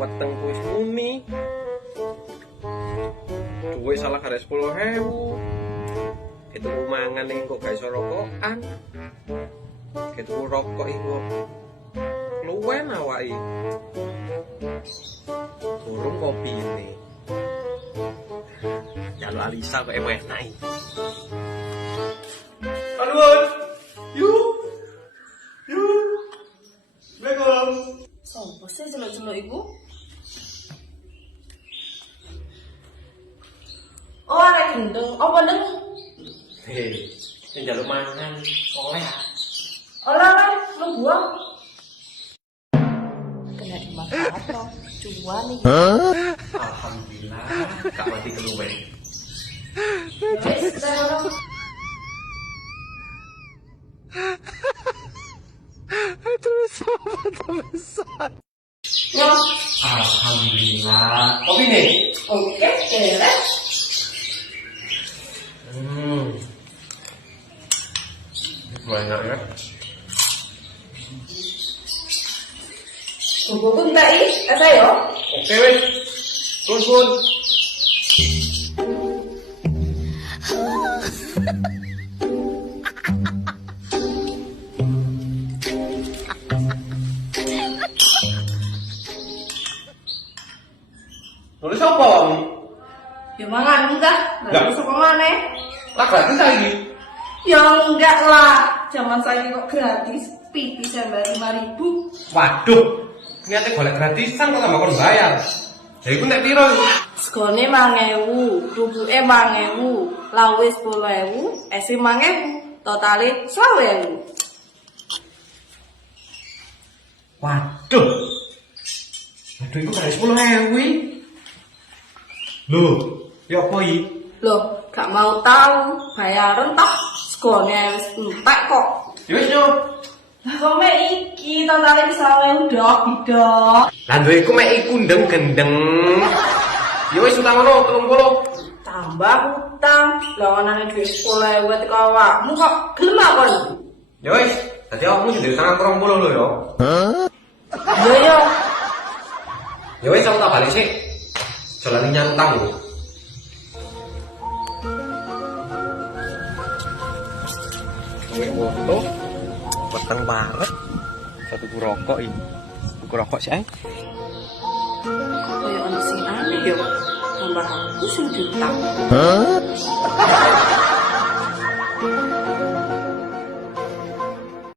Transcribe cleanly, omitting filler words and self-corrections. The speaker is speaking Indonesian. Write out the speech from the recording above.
weteng wis muni. Duwe salah gara 10.000. Itu mangan ning kok gak iso rokokan. Gitu rokok iku luwen awake. Burung kopi ini. Jalur Alisa kok enak naik. Aduh. Yuk. Assalamualaikum. Sopo sih jelek-jelek iku? Oh, arek gendeng. Apa ndeng? Sing njaluk mangan oleh. Ora, lu buang. Kena dimakan apa? Cuan nih. Alhamdulillah, gak mati keluwen. Wes, saya Ya, Alhamdulillah. Kopi nih. oke, beres. Banyak ya. Tunggu pun tak saya. Oke wes. Sun. Nulis apa kamu? Ya mangan enggak? Ya. Enggak bisa kemana? Lah gratis lagi. Ya enggak lah. Zaman saya kok gratis. Pipi saya bayar 5.000. Waduh, niatnya golek gratisan kok tambah kon bayar. Jadi aku nek piro? Segone 5.000, duduke 5.000, lawe 10.000, esi 5.000, totale 20.000. Waduh. Waduh iku gak 10.000. Loh, ya apa iki? Loh, gak mau tahu, bayaran tak segone wis entek kok. Ya wis yo. Lah kok mek iki totale wis 20.000 dok. Lah duwe iku mek iku gendeng. Ya wis utang ngono 30. Tambah utang, lawanane duit 10.000 teko awakmu kok gelem kon. Ya wis, dadi awakmu sing utang aku 20 lho ya. Yo yo. Ya wis aku tak balik sik. Jalan nyantang lho. Wih, foto. Peteng barek. Satu ku rokok ini. Ku rokok sih, Kok koyo ono sing aneh yo. Tambah aku sing diutang.